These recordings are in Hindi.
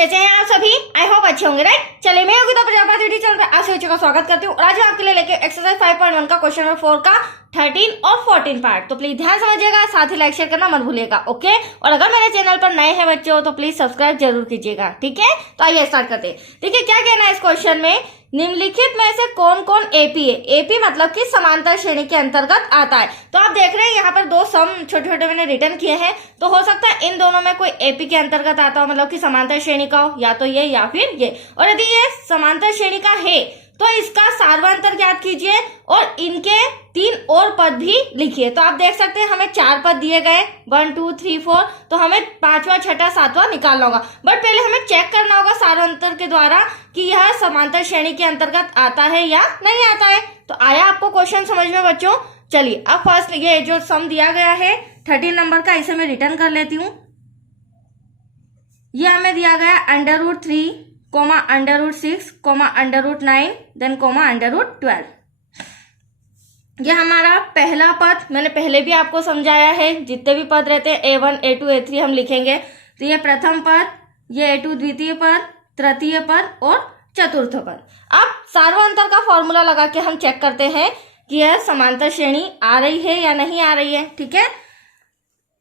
कैसे हैं आप सभी? आई होप अच्छे होंगे, राइट। चलिए, मैं योगिता प्रजापति टीचर पे आप सभी का स्वागत करती हूँ। आज मैं आपके लिए लेके एक्सरसाइज 5.1 का क्वेश्चन नंबर 4 का 13 और 14 पार्ट। तो प्लीज ध्यान समझिएगा, साथ ही लाइक शेयर करना मत भूलिएगा, ओके। और अगर मेरे चैनल पर नए हैं बच्चों तो प्लीज सब्सक्राइब जरूर कीजिएगा, ठीक है। तो आइए स्टार्ट करते हैं। देखिए क्या कहना है इस क्वेश्चन में, निम्नलिखित में से कौन कौन एपी है। एपी मतलब कि समांतर श्रेणी के अंतर्गत आता है। तो आप देख रहे हैं यहाँ पर दो सम छोटे छोटे मैंने रिटर्न किए हैं, तो हो सकता है इन दोनों में कोई एपी के अंतर्गत आता हो, मतलब कि समांतर श्रेणी का हो, या तो ये या फिर ये। और यदि ये समांतर श्रेणी का है तो इसका सार्वंतर ज्ञात कीजिए और इनके 3 और पद भी लिखिए। तो आप देख सकते हैं हमें 4 पद दिए गए, 1 2 3 4, तो हमें 5वां 6वां 7वां निकालना होगा। बट पहले हमें चेक करना होगा सार्वंतर के द्वारा कि यह समांतर श्रेणी के अंतर्गत आता है या नहीं आता है। तो आया आपको क्वेश्चन समझ में बच्चों? चलिए अब फर्स्ट ये जो सम दिया गया है 13 नंबर का, इसे मैं रिटर्न कर लेती हूँ। ये हमें दिया गया √3, √6, √9, देन √12। ये हमारा पहला पद, मैंने पहले भी आपको समझाया है, जितने भी पद रहते हैं A1 A2 A3 हम लिखेंगे। तो ये प्रथम पद, ये A2 द्वितीय पद, तृतीय पद और चतुर्थ पद। अब सार्वंतर का फॉर्मूला लगा के हम चेक करते हैं कि यह समांतर श्रेणी आ रही है या नहीं आ रही है, ठीक है।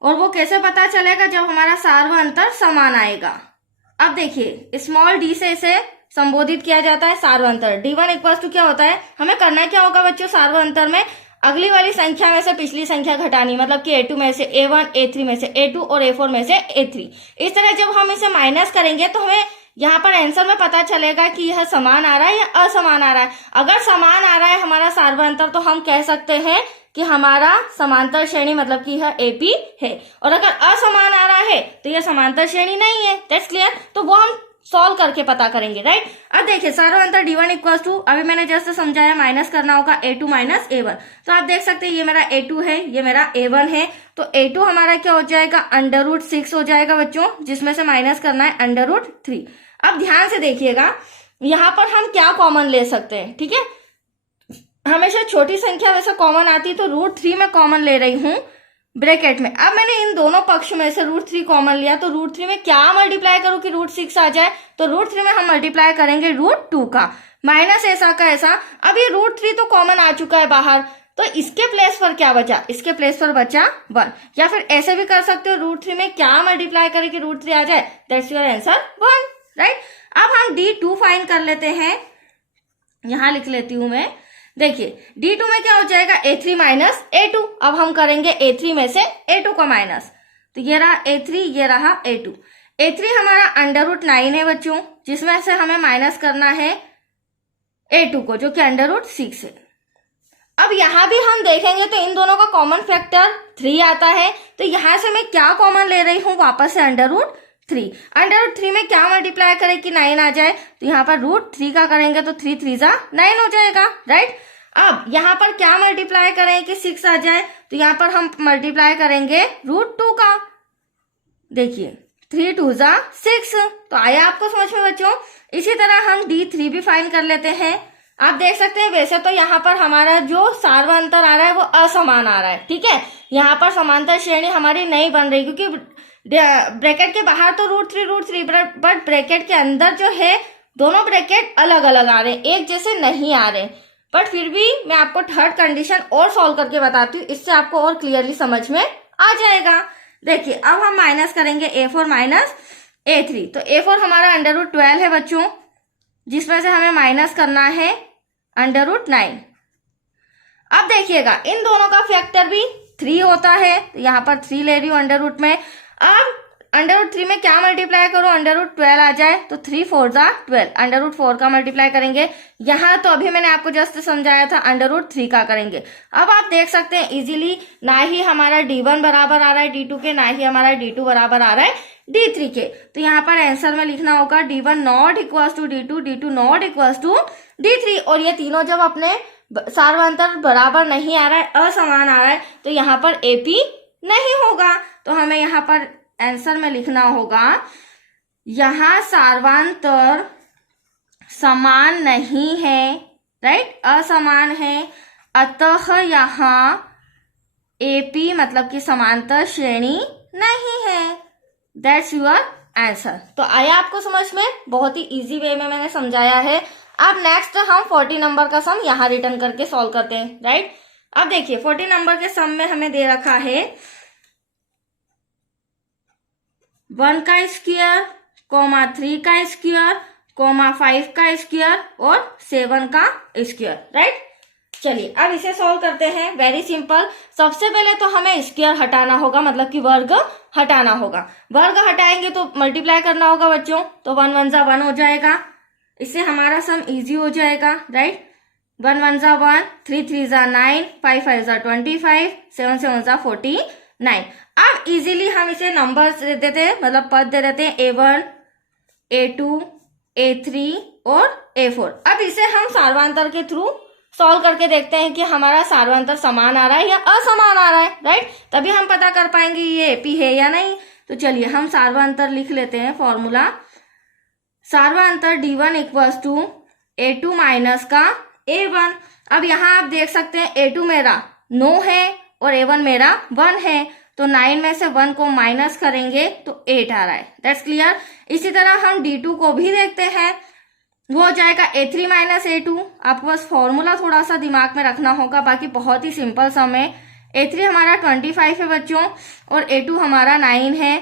और वो कैसे पता चलेगा? जब हमारा सार्वंतर समान आएगा। अब देखिए स्मॉल डी से इसे संबोधित किया जाता है सार्वंतर। D1 इक्वल टू क्या होता है, हमें करना क्या होगा बच्चों सार्वंतर में, अगली वाली संख्या में से पिछली संख्या घटानी, मतलब कि A2 में से A1, A3 में से A2 और A4 में से A3। इस तरह जब हम इसे माइनस करेंगे तो हमें यहाँ पर आंसर में पता चलेगा कि यह समान आ रहा है या असमान आ रहा है। अगर समान आ रहा है हमारा सार्वंतर तो हम कह सकते हैं कि हमारा समांतर श्रेणी मतलब कि यह एपी है। और अगर असमान आ रहा है तो यह समांतर श्रेणी नहीं है। That's clear. तो वो हम सॉल्व करके पता करेंगे, राइट। अब देखिए सार्वंतर D1 इक्वल टू, अभी मैंने जस्ट समझाया, माइनस करना होगा A2 माइनस A1। तो आप देख सकते हैं ये मेरा A2 है, ये मेरा A1 है। तो A2 हमारा क्या हो जाएगा, √6 हो जाएगा बच्चों, जिसमें से माइनस करना है √3। अब ध्यान से देखिएगा, यहाँ पर हम क्या कॉमन ले सकते हैं, ठीक है। हमेशा छोटी संख्या वैसे कॉमन आती है, तो √3 में कॉमन ले रही हूं ब्रैकेट में। अब मैंने इन दोनों पक्ष में से √3 कॉमन लिया, तो √3 में क्या मल्टीप्लाई करूं कि √6 आ जाए। तो √3 में हम मल्टीप्लाई करेंगे √2 का, माइनस ऐसा का ऐसा। अब ये √3 तो कॉमन आ चुका है बाहर, तो इसके प्लेस पर क्या बचा, इसके प्लेस पर बचा 1। या फिर ऐसे भी कर सकते हो, √3 में क्या मल्टीप्लाई करें कि √3 आ जाए, दैट्स योर आंसर 1, राइट। अब हम D2 फाइंड कर लेते हैं, यहां लिख लेती हूं मैं। देखिए D2 में क्या हो जाएगा, A3 माइनस A2। अब हम करेंगे A3 में से A2 का माइनस, तो ये रहा A3, ये रहा A2। A3 हमारा √9 है बच्चों, जिसमें से हमें माइनस करना है A2 को, जो कि √6 है। अब यहां भी हम देखेंगे तो इन दोनों का कॉमन फैक्टर 3 आता है। तो यहां से मैं क्या कॉमन ले रही हूं, वापस से √3। √3 में क्या मल्टीप्लाई करें कि 9 आ जाए, तो यहाँ पर √3 का करेंगे तो 3 3 9 हो जाएगा, राइट। अब यहाँ पर क्या मल्टीप्लाई करें कि 6 आ जाए, तो यहाँ पर हम मल्टीप्लाई करेंगे √2 का। देखिए 3 2 6। तो आया आपको समझ में बच्चों? इसी तरह हम D3 भी फाइंड कर लेते हैं। आप देख सकते हैं वैसे तो यहाँ पर हमारा जो सार्वंतर आ रहा है वो असमान आ रहा है, ठीक है। यहाँ पर समांतर श्रेणी हमारी नहीं बन रही, क्योंकि ब्रैकेट के बाहर तो √3 बट ब्रैकेट के अंदर जो है दोनों ब्रैकेट अलग अलग आ रहे हैं, एक जैसे नहीं आ रहे। बट फिर भी मैं आपको थर्ड कंडीशन और सॉल्व करके बताती हूँ, इससे आपको और क्लियरली समझ में आ जाएगा। देखिए अब हम माइनस करेंगे A4 माइनस A3। तो A4 हमारा √12 है बच्चों, जिसमें से हमें माइनस करना है √9। अब देखिएगा इन दोनों का फैक्टर भी 3 होता है, तो यहाँ पर 3 ले रही हूँ √ में। अब √3 में क्या मल्टीप्लाई करो, √12 आ जाए, तो 3 4 12, √4 का मल्टीप्लाई करेंगे। यहाँ तो अभी मैंने आपको जस्ट समझाया था √3 का करेंगे। अब आप देख सकते हैं इजीली, ना ही हमारा D1 बराबर आ रहा है D2 के, ना ही हमारा D2 बराबर आ रहा है D3 के। तो यहाँ पर आंसर में लिखना होगा D1 not equal to D2, D2 not equal to D3। और ये तीनों जब अपने सार्वंतर बराबर नहीं आ रहा है, असमान आ रहा है, तो यहाँ पर AP नहीं होगा। तो हमें यहाँ पर आंसर में लिखना होगा, यहाँ सार्वंतर समान नहीं है, राइट, असमान है, अतः यहाँ AP मतलब कि समांतर श्रेणी नहीं है। That's your answer. तो आया आपको समझ में? बहुत ही इजी वे में मैंने समझाया है। अब नेक्स्ट हम 40 नंबर का सम यहाँ रिटर्न करके सॉल्व करते हैं, राइट। अब देखिए 40 नंबर के सम में हमें दे रखा है 1 का स्क्वायर, 3 का स्क्वायर, 5 का स्क्वायर और 7 का स्क्वायर, राइट। चलिए अब इसे सॉल्व करते हैं। Very simple. सबसे पहले तो हमें स्क्वायर हटाना होगा, मतलब कि वर्ग हटाना होगा। वर्ग हटाएंगे तो मल्टीप्लाई करना होगा बच्चों, तो 1 1 जा 1 हो जाएगा। इससे हमारा सम इजी हो जाएगा, राइट। 1 1 जा 1, 3 3 जा 9, 5 5 जा 25, 7 7 जा 49। अब इजीली हम इसे नंबर्स दे देते हैं, मतलब पद दे देते हैं A1, A2, A3 और A4। अब इसे हम सार्वधातुक के थ्रू सॉल्व करके देखते हैं कि हमारा सार्वधातुक समान आ रहा है या असमान आ रहा है, राइट। तभी हम पता कर पाएंगे ये AP है या नहीं। तो चलिए हम सार्वधातुक लिख लेते हैं। फॉर्मूला सार्वधातुक D1 equals to A2 minus का A1। अब यहाँ आप देख सकते हैं A2 मेरा 9 है और A1 मेरा 1 है, तो 9 में से 1 को माइनस करेंगे तो 8 आ रहा है। That's clear. इसी तरह हम D2 को भी देखते हैं, वो हो जाएगा A3 माइनस A2। आपको बस फॉर्मूला थोड़ा सा दिमाग में रखना होगा, बाकी बहुत ही सिंपल सम है। A3 हमारा 25 है बच्चों और A2 हमारा 9 है।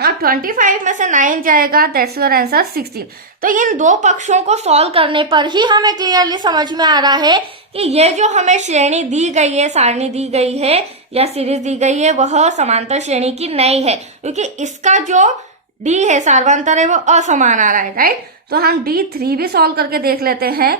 अब 25 में से 9 जाएगा, दैट्स योर आंसर 16। तो इन दो पक्षों को सॉल्व करने पर ही हमें क्लियरली समझ में आ रहा है कि ये जो हमें श्रेणी दी गई है, सारणी दी गई है या सीरीज दी गई है, वह समांतर श्रेणी की नहीं है, क्योंकि इसका जो D है सार्वधातुक है वो असमान आ रहा है, राइट। तो हम D3 भी सॉल्व करके देख लेते हैं।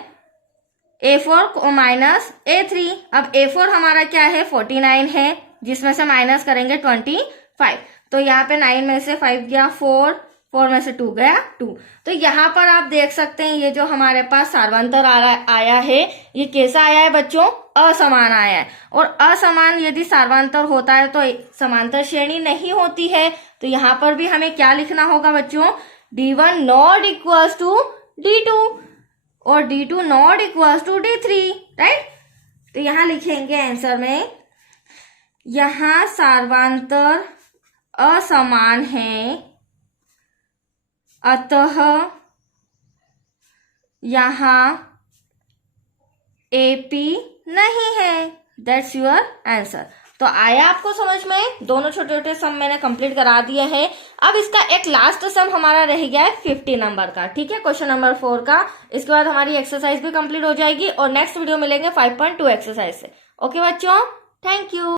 A4 minus A3। अब A4 हमारा क्या है 49 है, जिसमें से माइनस करेंगे 25। तो यहाँ पे 9 में से 5 गया 4, 4 में से 2 गया 2। तो यहाँ पर आप देख सकते हैं ये जो हमारे पास सार्वधातुक आया है, ये कैसा आया है बच्चों? असमान आया है। और असमान यदि सार्वधातुक होता है तो समांतर श्रेणी नहीं होती है। तो यहाँ पर भी हमें क्या लिखना होगा बच्चों? D1 not equals to D2 और D2 not equals to D3, right. तो यहाँ लिखेंगे आंसर में, यहाँ सार्वधातुक असमान है, अतः यहाँ AP नहीं है। That's your answer. तो आया आपको समझ में? दोनों छोटे छोटे सम मैंने कंप्लीट करा दिए हैं। अब इसका एक लास्ट सम हमारा रह गया है 50 नंबर का, ठीक है, क्वेश्चन नंबर 4 का। इसके बाद हमारी एक्सरसाइज भी कंप्लीट हो जाएगी और नेक्स्ट वीडियो मिलेंगे 5.2 एक्सरसाइज से। ओके बच्चों, थैंक यू।